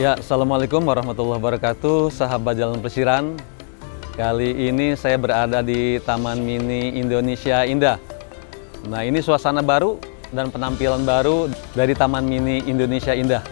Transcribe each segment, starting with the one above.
Ya, Assalamualaikum warahmatullahi wabarakatuh, sahabat Jalan Plesiran. Kali ini saya berada di Taman Mini Indonesia Indah. Nah, ini suasana baru dan penampilan baru dari Taman Mini Indonesia Indah.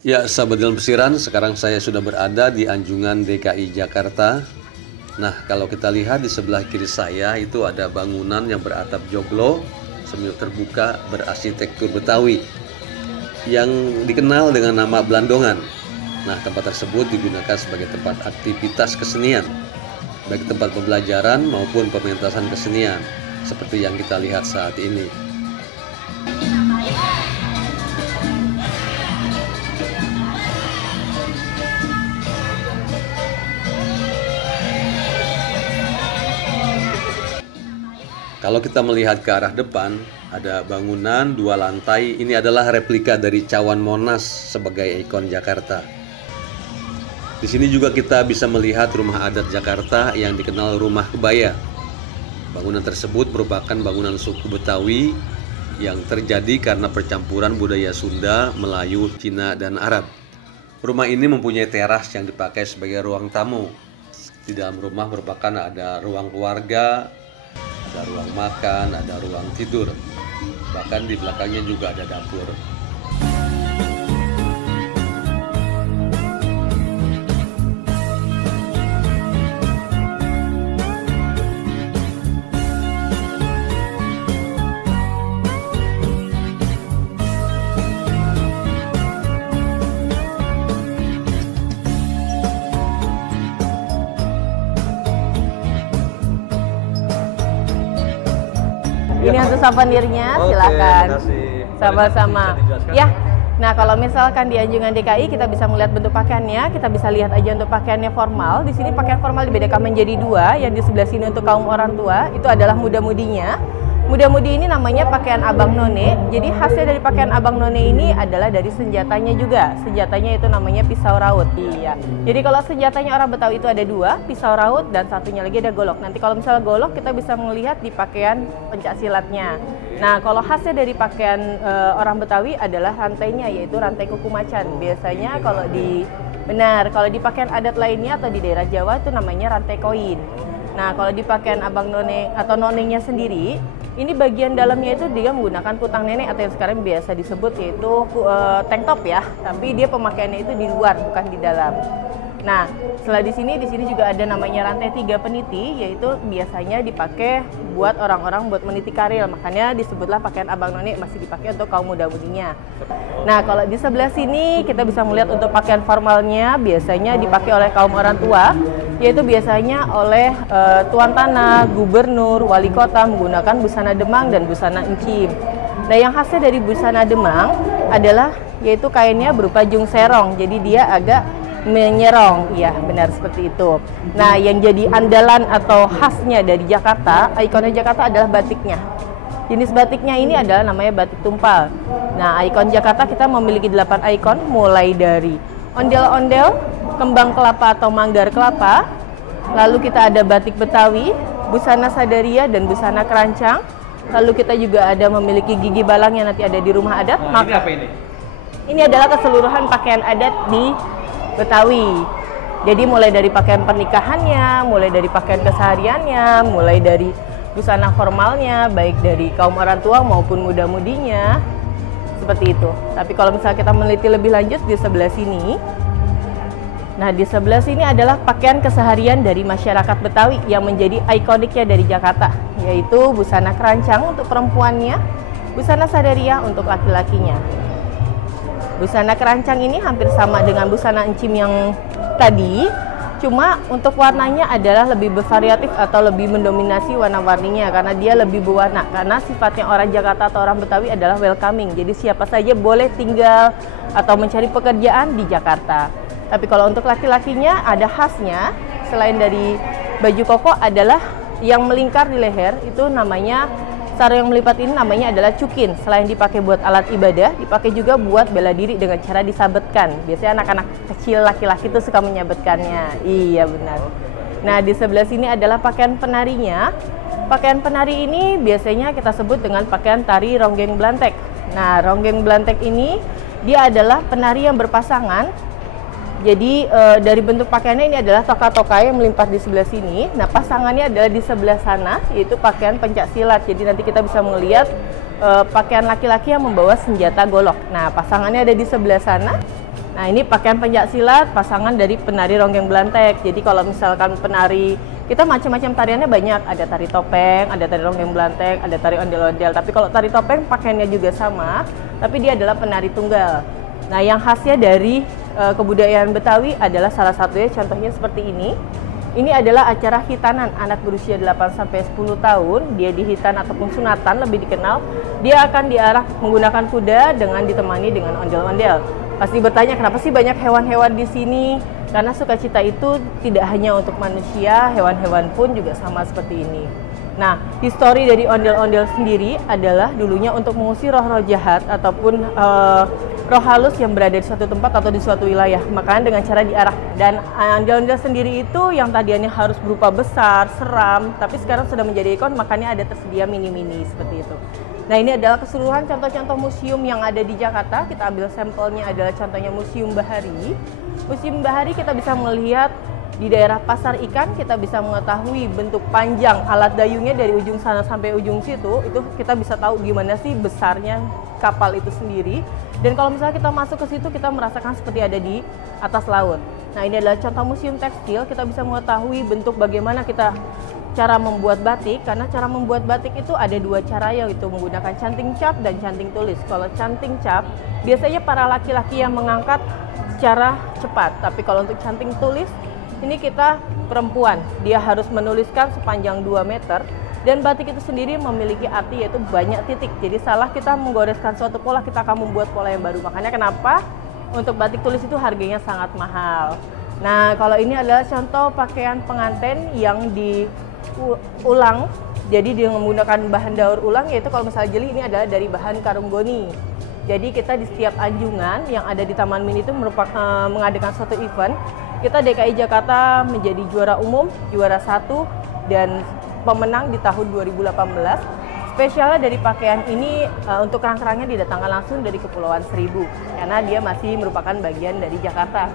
Ya, sahabat Jalan Plesiran, sekarang saya sudah berada di Anjungan DKI Jakarta. Nah, kalau kita lihat di sebelah kiri saya itu ada bangunan yang beratap joglo, semi terbuka berarsitektur Betawi yang dikenal dengan nama Blandongan. Nah, tempat tersebut digunakan sebagai tempat aktivitas kesenian, baik tempat pembelajaran maupun pementasan kesenian, seperti yang kita lihat saat ini. Kalau kita melihat ke arah depan, ada bangunan 2 lantai. Ini adalah replika dari Cawan Monas sebagai ikon Jakarta. Di sini juga kita bisa melihat rumah adat Jakarta yang dikenal Rumah Kebaya. Bangunan tersebut merupakan bangunan suku Betawi yang terjadi karena percampuran budaya Sunda, Melayu, Cina, dan Arab. Rumah ini mempunyai teras yang dipakai sebagai ruang tamu. Di dalam rumah merupakan ada ruang keluarga, ada ruang makan, ada ruang tidur. Bahkan di belakangnya juga ada dapur. Ini untuk souvenirnya, silakan. Sama-sama. Ya. Nah, kalau misalkan di Anjungan DKI kita bisa melihat bentuk pakaiannya, kita bisa lihat aja untuk pakaiannya formal. Di sini pakaian formal dibedakan menjadi 2, yang di sebelah sini untuk kaum orang tua, itu adalah muda-mudinya. Muda-mudi ini namanya pakaian abang none. Jadi hasil dari pakaian abang none ini adalah dari senjatanya juga. Senjatanya itu namanya pisau raut. Iya. Jadi kalau senjatanya orang Betawi itu ada 2, pisau raut dan satunya lagi ada golok. Nanti kalau misalnya golok kita bisa melihat di pakaian pencaksilatnya. Nah, kalau hasil dari pakaian orang Betawi adalah rantainya, yaitu rantai kuku macan. Biasanya kalau di pakaian adat lainnya atau di daerah Jawa itu namanya rantai koin. Nah, kalau di pakaian abang none atau nonenya sendiri, ini bagian dalamnya itu dia menggunakan kutang nenek atau yang sekarang biasa disebut yaitu tank top ya, tapi dia pemakaiannya itu di luar bukan di dalam. Nah, setelah di sini juga ada namanya rantai 3 peniti, yaitu biasanya dipakai buat orang-orang buat meniti karil, makanya disebutlah pakaian abang none masih dipakai untuk kaum muda-mudinya. Nah, kalau di sebelah sini kita bisa melihat untuk pakaian formalnya biasanya dipakai oleh kaum orang tua, yaitu biasanya oleh tuan tanah, gubernur, wali kota menggunakan busana demang dan busana encim. Nah, yang khasnya dari busana demang adalah yaitu kainnya berupa jung serong, jadi dia agak menyerong, ya benar seperti itu. Nah, yang jadi andalan atau khasnya dari Jakarta, ikonnya Jakarta adalah batiknya. Jenis batiknya ini adalah namanya batik tumpal. Nah, ikon Jakarta kita memiliki 8 ikon, mulai dari ondel-ondel, kembang kelapa atau manggar kelapa, lalu kita ada batik Betawi, busana sadaria dan busana kerancang. Lalu kita juga ada memiliki gigi balang yang nanti ada di rumah adat. Nah, ini apa ini? Ini adalah keseluruhan pakaian adat di Betawi. Jadi mulai dari pakaian pernikahannya, mulai dari pakaian kesehariannya, mulai dari busana formalnya, baik dari kaum orang tua maupun muda-mudinya, seperti itu. Tapi kalau misalnya kita meneliti lebih lanjut di sebelah sini, nah di sebelah sini adalah pakaian keseharian dari masyarakat Betawi yang menjadi ikoniknya dari Jakarta, yaitu busana kerancang untuk perempuannya, busana sadaria untuk laki-lakinya. Busana kerancang ini hampir sama dengan busana encim yang tadi, cuma untuk warnanya adalah lebih bervariatif atau lebih mendominasi warna-warninya karena dia lebih berwarna. Karena sifatnya orang Jakarta atau orang Betawi adalah welcoming, jadi siapa saja boleh tinggal atau mencari pekerjaan di Jakarta. Tapi kalau untuk laki-lakinya ada khasnya, selain dari baju koko adalah yang melingkar di leher, itu namanya sarung yang melipat ini namanya adalah cukin. Selain dipakai buat alat ibadah, dipakai juga buat bela diri dengan cara disabetkan. Biasanya anak-anak kecil laki-laki itu suka menyabetkannya. Iya benar. Nah di sebelah sini adalah pakaian penarinya. Pakaian penari ini biasanya kita sebut dengan pakaian tari ronggeng blantek. Nah ronggeng blantek ini dia adalah penari yang berpasangan. Jadi dari bentuk pakaiannya ini adalah toka-toka yang melimpah di sebelah sini. Nah pasangannya adalah di sebelah sana, yaitu pakaian pencak silat. Jadi nanti kita bisa melihat pakaian laki-laki yang membawa senjata golok. Nah pasangannya ada di sebelah sana. Nah ini pakaian pencak silat, pasangan dari penari ronggeng blantek. Jadi kalau misalkan penari, kita macam-macam tariannya banyak. Ada tari topeng, ada tari ronggeng blantek, ada tari ondel-ondel. Tapi kalau tari topeng pakaiannya juga sama, tapi dia adalah penari tunggal. Nah yang khasnya dari kebudayaan Betawi adalah salah satunya contohnya seperti ini. Ini adalah acara hitanan anak berusia 8-10 tahun. Dia dihitan ataupun sunatan lebih dikenal. Dia akan diarak menggunakan kuda dengan ditemani dengan ondel-ondel. Pasti bertanya kenapa sih banyak hewan-hewan di sini? Karena sukacita itu tidak hanya untuk manusia, hewan-hewan pun juga sama seperti ini. Nah, histori dari ondel-ondel sendiri adalah dulunya untuk mengusir roh-roh jahat ataupun roh halus yang berada di suatu tempat atau di suatu wilayah. Makanya dengan cara diarak. Dan ondel-ondel sendiri itu yang tadinya harus berupa besar, seram, tapi sekarang sudah menjadi ikon, makanya ada tersedia mini-mini seperti itu. Nah, ini adalah keseluruhan contoh-contoh museum yang ada di Jakarta. Kita ambil sampelnya adalah contohnya Museum Bahari. Museum Bahari kita bisa melihat di daerah Pasar Ikan, kita bisa mengetahui bentuk panjang alat dayungnya dari ujung sana sampai ujung situ. Itu kita bisa tahu gimana sih besarnya kapal itu sendiri. Dan kalau misalnya kita masuk ke situ, kita merasakan seperti ada di atas laut. Nah ini adalah contoh museum tekstil. Kita bisa mengetahui bentuk bagaimana kita cara membuat batik. Karena cara membuat batik itu ada dua cara, yaitu menggunakan canting cap dan canting tulis. Kalau canting cap biasanya para laki-laki yang mengangkat secara cepat. Tapi kalau untuk canting tulis, ini kita perempuan, dia harus menuliskan sepanjang 2 meter. Dan batik itu sendiri memiliki arti yaitu banyak titik. Jadi salah kita menggoreskan suatu pola, kita akan membuat pola yang baru. Makanya kenapa untuk batik tulis itu harganya sangat mahal. Nah kalau ini adalah contoh pakaian pengantin yang diulang. Jadi dia menggunakan bahan daur ulang, yaitu kalau misalnya jeli ini adalah dari bahan karung goni. Jadi kita di setiap anjungan yang ada di Taman Mini itu merupakan mengadakan suatu event. Kita DKI Jakarta menjadi juara umum, juara 1, dan pemenang di tahun 2018. Spesialnya dari pakaian ini untuk kerang-kerangnya didatangkan langsung dari Kepulauan Seribu karena dia masih merupakan bagian dari Jakarta.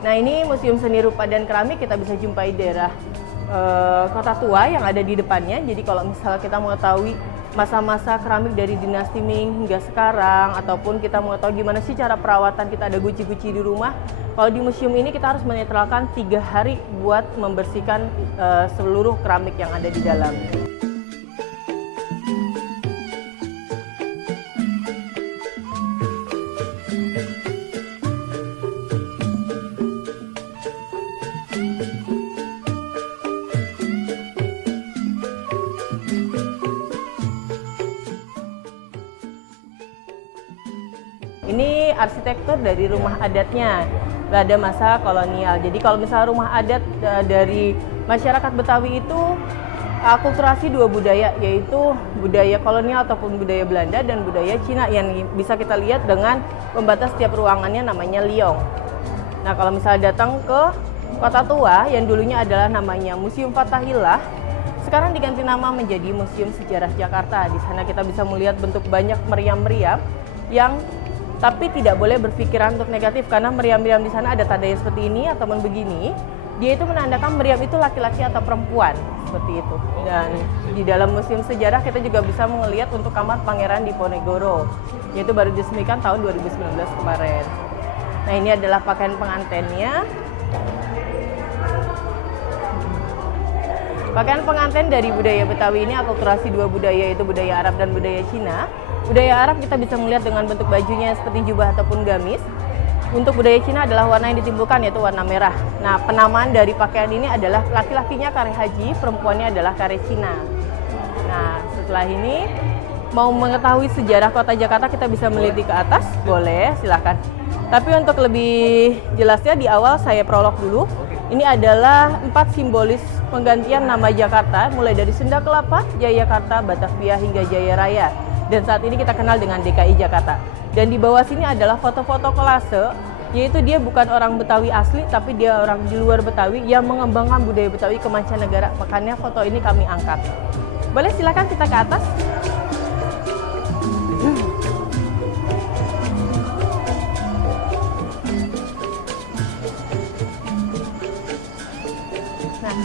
Nah ini Museum Seni Rupa dan Keramik, kita bisa jumpai daerah Kota Tua yang ada di depannya. Jadi kalau misalnya kita mengetahui masa-masa keramik dari dinasti Ming hingga sekarang, ataupun kita mengetahui gimana sih cara perawatan, kita ada guci-guci di rumah. Kalau di museum ini kita harus menetralkan 3 hari buat membersihkan seluruh keramik yang ada di dalam. Ini arsitektur dari rumah adatnya, pada masa kolonial. Jadi kalau misalnya rumah adat dari masyarakat Betawi itu akulturasi 2 budaya, yaitu budaya kolonial ataupun budaya Belanda dan budaya Cina yang bisa kita lihat dengan pembatas setiap ruangannya namanya liong. Nah kalau misalnya datang ke kota tua yang dulunya adalah namanya Museum Fathahillah, sekarang diganti nama menjadi Museum Sejarah Jakarta. Di sana kita bisa melihat bentuk banyak meriam-meriam yang tapi tidak boleh berpikiran untuk negatif, karena meriam-meriam di sana ada tandanya seperti ini ataupun begini. Dia itu menandakan meriam itu laki-laki atau perempuan, seperti itu. Dan di dalam Museum Sejarah kita juga bisa melihat untuk kamar Pangeran Diponegoro, yaitu baru diresmikan tahun 2019 kemarin. Nah, ini adalah pakaian pengantinnya. Pakaian pengantin dari budaya Betawi ini akulturasi dua budaya, yaitu budaya Arab dan budaya Cina. Budaya Arab kita bisa melihat dengan bentuk bajunya seperti jubah ataupun gamis. Untuk budaya Cina adalah warna yang ditimbulkan, yaitu warna merah. Nah, penamaan dari pakaian ini adalah laki-lakinya kare haji, perempuannya adalah kare Cina. Nah, setelah ini mau mengetahui sejarah kota Jakarta, kita bisa meliti ke atas, boleh, silahkan. Tapi untuk lebih jelasnya di awal saya prolog dulu. Ini adalah 4 simbolis penggantian nama Jakarta, mulai dari Sunda Kelapa, Jayakarta, Batavia, hingga Jaya Raya. Dan saat ini kita kenal dengan DKI Jakarta. Dan di bawah sini adalah foto-foto kolase, yaitu dia bukan orang Betawi asli, tapi dia orang di luar Betawi yang mengembangkan budaya Betawi ke mancanegara. Makanya foto ini kami angkat. Boleh, silakan kita ke atas. Nah,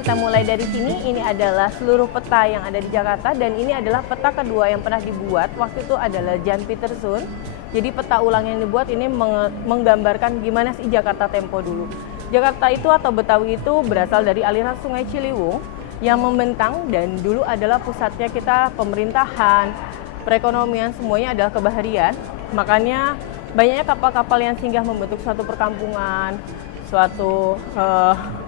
kita mulai dari sini. Ini adalah seluruh peta yang ada di Jakarta, dan ini adalah peta kedua yang pernah dibuat. Waktu itu adalah Jan Pieterszoon. Jadi peta ulang yang dibuat ini menggambarkan gimana sih Jakarta tempo dulu. Jakarta itu atau Betawi itu berasal dari aliran Sungai Ciliwung yang membentang, dan dulu adalah pusatnya kita pemerintahan, perekonomian, semuanya adalah kebaharian. Makanya banyaknya kapal-kapal yang singgah membentuk suatu perkampungan, suatu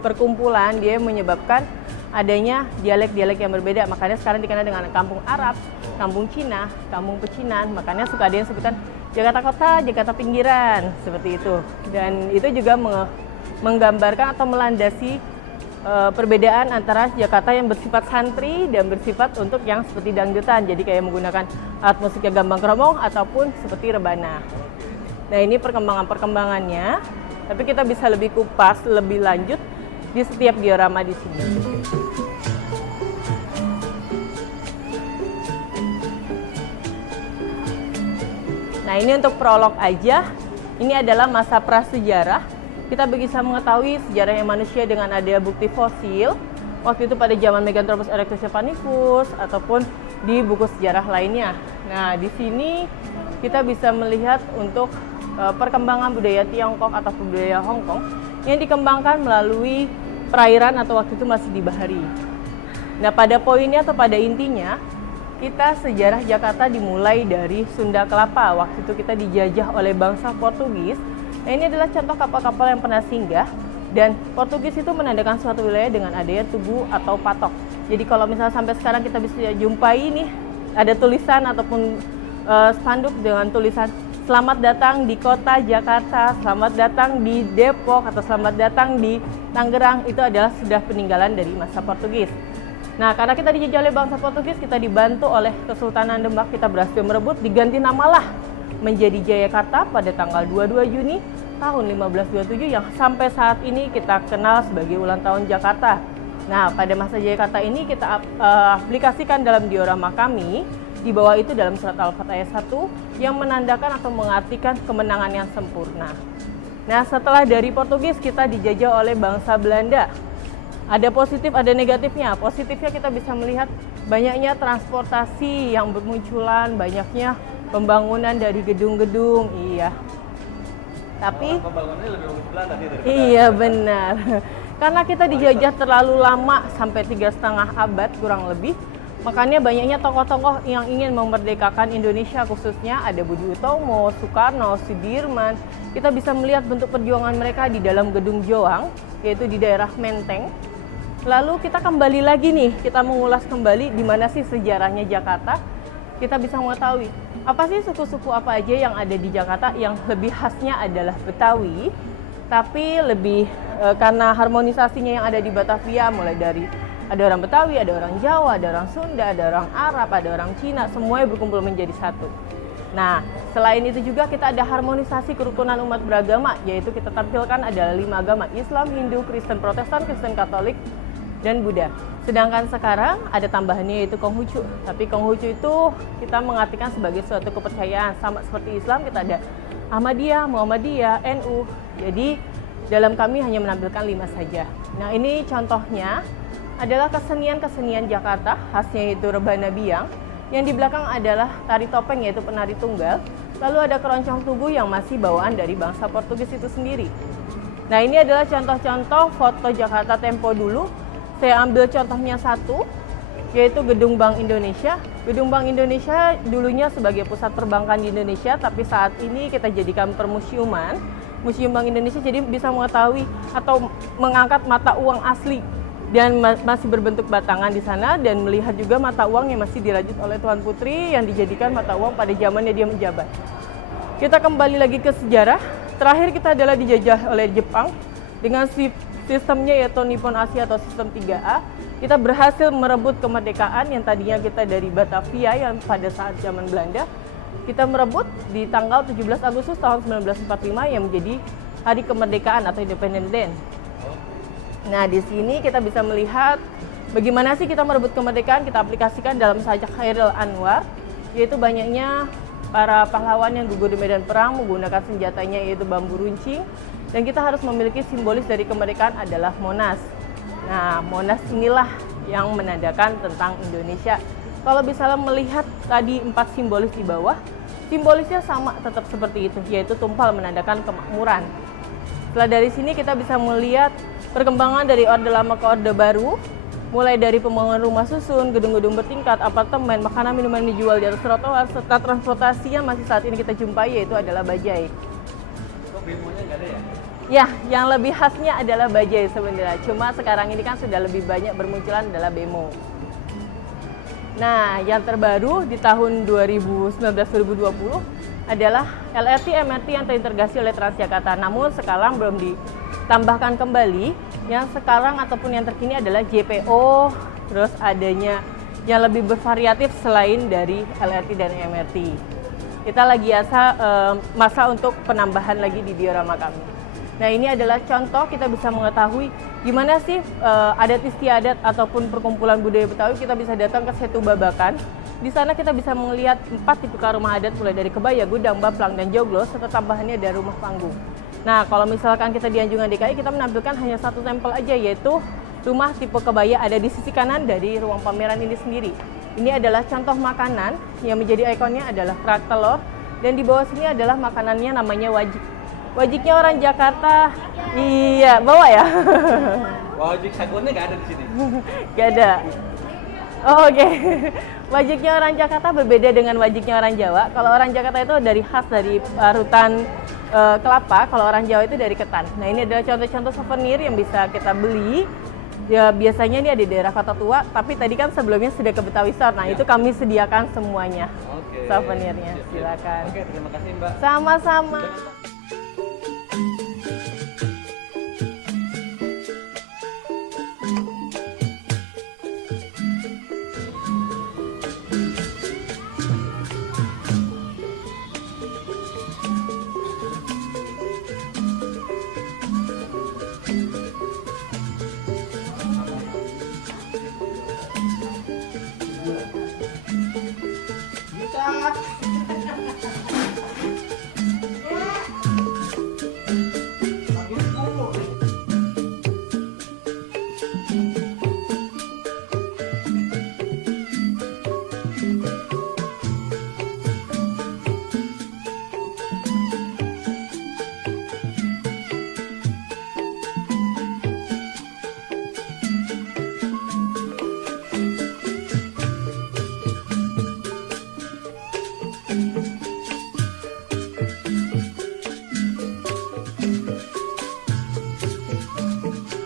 perkumpulan. Dia menyebabkan adanya dialek-dialek yang berbeda. Makanya sekarang dikenal dengan kampung Arab, kampung Cina, kampung pecinan. Makanya suka ada yang sebutan Jakarta Kota, Jakarta Pinggiran, seperti itu. Dan itu juga menggambarkan atau melandasi perbedaan antara Jakarta yang bersifat santri dan bersifat untuk yang seperti dangdutan. Jadi kayak menggunakan alat musiknya gambang kromong ataupun seperti rebana. Nah, ini perkembangannya. Tapi kita bisa lebih kupas, lebih lanjut di setiap diorama di sini. Nah, ini untuk prolog aja. Ini adalah masa prasejarah. Kita bisa mengetahui sejarahnya manusia dengan adanya bukti fosil. Waktu itu pada zaman Meganthropus erectus japanicus ataupun di buku sejarah lainnya. Nah, di sini kita bisa melihat untuk perkembangan budaya Tiongkok atau budaya Hong Kong yang dikembangkan melalui perairan atau waktu itu masih di bahari. Nah, pada poinnya atau pada intinya, kita sejarah Jakarta dimulai dari Sunda Kelapa. Waktu itu kita dijajah oleh bangsa Portugis. Nah, ini adalah contoh kapal-kapal yang pernah singgah, dan Portugis itu menandakan suatu wilayah dengan adanya tugu atau patok. Jadi kalau misalnya sampai sekarang kita bisa jumpai nih, ada tulisan ataupun spanduk dengan tulisan selamat datang di kota Jakarta, selamat datang di Depok, atau selamat datang di Tangerang. Itu adalah sudah peninggalan dari masa Portugis. Nah, karena kita dijajah oleh bangsa Portugis, kita dibantu oleh Kesultanan Demak, kita berhasil merebut, diganti namalah menjadi Jayakarta pada tanggal 22 Juni tahun 1527 yang sampai saat ini kita kenal sebagai ulang tahun Jakarta. Nah, pada masa Jayakarta ini kita aplikasikan dalam diorama kami. Di bawah itu dalam surat Al-Fatihah ayat 1 yang menandakan atau mengartikan kemenangan yang sempurna. Nah, setelah dari Portugis kita dijajah oleh bangsa Belanda. Ada positif, ada negatifnya. Positifnya kita bisa melihat banyaknya transportasi yang bermunculan, banyaknya pembangunan dari gedung-gedung. Iya. Tapi pembangunannya lebih bagus Belanda nih daripada. Iya, benar. Karena kita dijajah terlalu lama, sampai 3,5 abad kurang lebih. Makanya banyaknya tokoh-tokoh yang ingin memerdekakan Indonesia, khususnya ada Budi Utomo, Soekarno, Sudirman. Kita bisa melihat bentuk perjuangan mereka di dalam Gedung Joang, yaitu di daerah Menteng. Lalu kita kembali lagi nih, kita mengulas kembali di mana sih sejarahnya Jakarta. Kita bisa mengetahui apa sih suku-suku apa aja yang ada di Jakarta, yang lebih khasnya adalah Betawi, tapi lebih karena harmonisasinya yang ada di Batavia, mulai dari ada orang Betawi, ada orang Jawa, ada orang Sunda, ada orang Arab, ada orang Cina, semuanya berkumpul menjadi satu. Nah, selain itu juga kita ada harmonisasi kerukunan umat beragama, yaitu kita tampilkan ada 5 agama, Islam, Hindu, Kristen Protestan, Kristen Katolik, dan Buddha. Sedangkan sekarang ada tambahannya yaitu Konghucu. Tapi Konghucu itu kita mengartikan sebagai suatu kepercayaan. Sama seperti Islam kita ada Ahmadiyah, Muhammadiyah, NU. Jadi dalam kami hanya menampilkan 5 saja. Nah, ini contohnya adalah kesenian-kesenian Jakarta, khasnya itu rebana biang. Yang di belakang adalah tari topeng yaitu penari tunggal. Lalu ada keroncong tugu yang masih bawaan dari bangsa Portugis itu sendiri. Nah, ini adalah contoh-contoh foto Jakarta tempo dulu. Saya ambil contohnya satu, yaitu Gedung Bank Indonesia. Gedung Bank Indonesia dulunya sebagai pusat perbankan di Indonesia, tapi saat ini kita jadikan permusiuman. Museum Bank Indonesia jadi bisa mengetahui atau mengangkat mata uang asli dan masih berbentuk batangan di sana, dan melihat juga mata uang yang masih dirajut oleh Tuan Putri yang dijadikan mata uang pada zamannya dia menjabat. Kita kembali lagi ke sejarah. Terakhir kita adalah dijajah oleh Jepang dengan sistemnya yaitu Nippon Asia atau sistem 3A. Kita berhasil merebut kemerdekaan yang tadinya kita dari Batavia yang pada saat zaman Belanda. Kita merebut di tanggal 17 Agustus tahun 1945 yang menjadi hari kemerdekaan atau Independence Day. Nah, di sini kita bisa melihat bagaimana sih kita merebut kemerdekaan, kita aplikasikan dalam sajak Khairil Anwar, yaitu banyaknya para pahlawan yang gugur di medan perang menggunakan senjatanya yaitu bambu runcing, dan kita harus memiliki simbolis dari kemerdekaan adalah Monas. Nah, Monas inilah yang menandakan tentang Indonesia. Kalau misalnya melihat tadi 4 simbolis di bawah, simbolisnya sama tetap seperti itu, yaitu tumpal menandakan kemakmuran. Setelah dari sini kita bisa melihat perkembangan dari Orde Lama ke Orde Baru, mulai dari pembangunan rumah susun, gedung-gedung bertingkat, apartemen, makanan minuman dijual di atas trotoar, serta transportasi yang masih saat ini kita jumpai yaitu adalah bajai. Kok bemonya nggak ada ya? Ya, yang lebih khasnya adalah bajai sebenarnya. Cuma sekarang ini kan sudah lebih banyak bermunculan adalah bemo. Nah, yang terbaru di tahun 2019-2020 adalah LRT MRT yang terintegrasi oleh Transjakarta. Namun sekarang belum ditambahkan kembali. Yang sekarang ataupun yang terkini adalah JPO, terus adanya yang lebih bervariatif selain dari LRT dan MRT. Kita lagi masa untuk penambahan lagi di diorama kami. Nah, ini adalah contoh kita bisa mengetahui gimana sih adat istiadat ataupun perkumpulan budaya Betawi. Kita bisa datang ke Setu Babakan. Di sana kita bisa melihat 4 tipikal rumah adat mulai dari kebaya, gudang, baplang, dan joglo, serta tambahannya dari rumah panggung. Nah, kalau misalkan kita di Anjungan DKI, kita menampilkan hanya 1 sampel aja, yaitu rumah tipe kebaya ada di sisi kanan dari ruang pameran ini sendiri. Ini adalah contoh makanan yang menjadi ikonnya adalah kerak telur, dan di bawah sini adalah makanannya namanya wajik. Wajiknya orang Jakarta, iya, bawa ya? Wajik sagonnya nggak ada di sini. Nggak ada. Oh, oke. Wajiknya orang Jakarta berbeda dengan wajiknya orang Jawa. Kalau orang Jakarta itu dari parutan kelapa, kalau orang Jawa itu dari ketan. Nah, ini adalah contoh-contoh souvenir yang bisa kita beli. Ya, biasanya ini ada di daerah Kota Tua, tapi tadi kan sebelumnya sudah ke Betawi Store. Nah, itu kami sediakan semuanya. Souvenirnya. Silakan. Oke, terima kasih, Mbak. Sama-sama.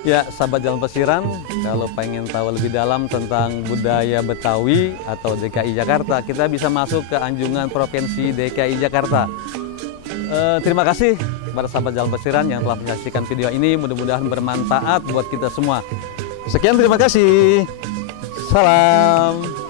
Ya, sahabat Jalan Pesiran, kalau pengen tahu lebih dalam tentang budaya Betawi atau DKI Jakarta, kita bisa masuk ke Anjungan Provinsi DKI Jakarta. Terima kasih kepada sahabat Jalan Pesiran yang telah menyaksikan video ini. Mudah-mudahan bermanfaat buat kita semua. Sekian, terima kasih. Salam.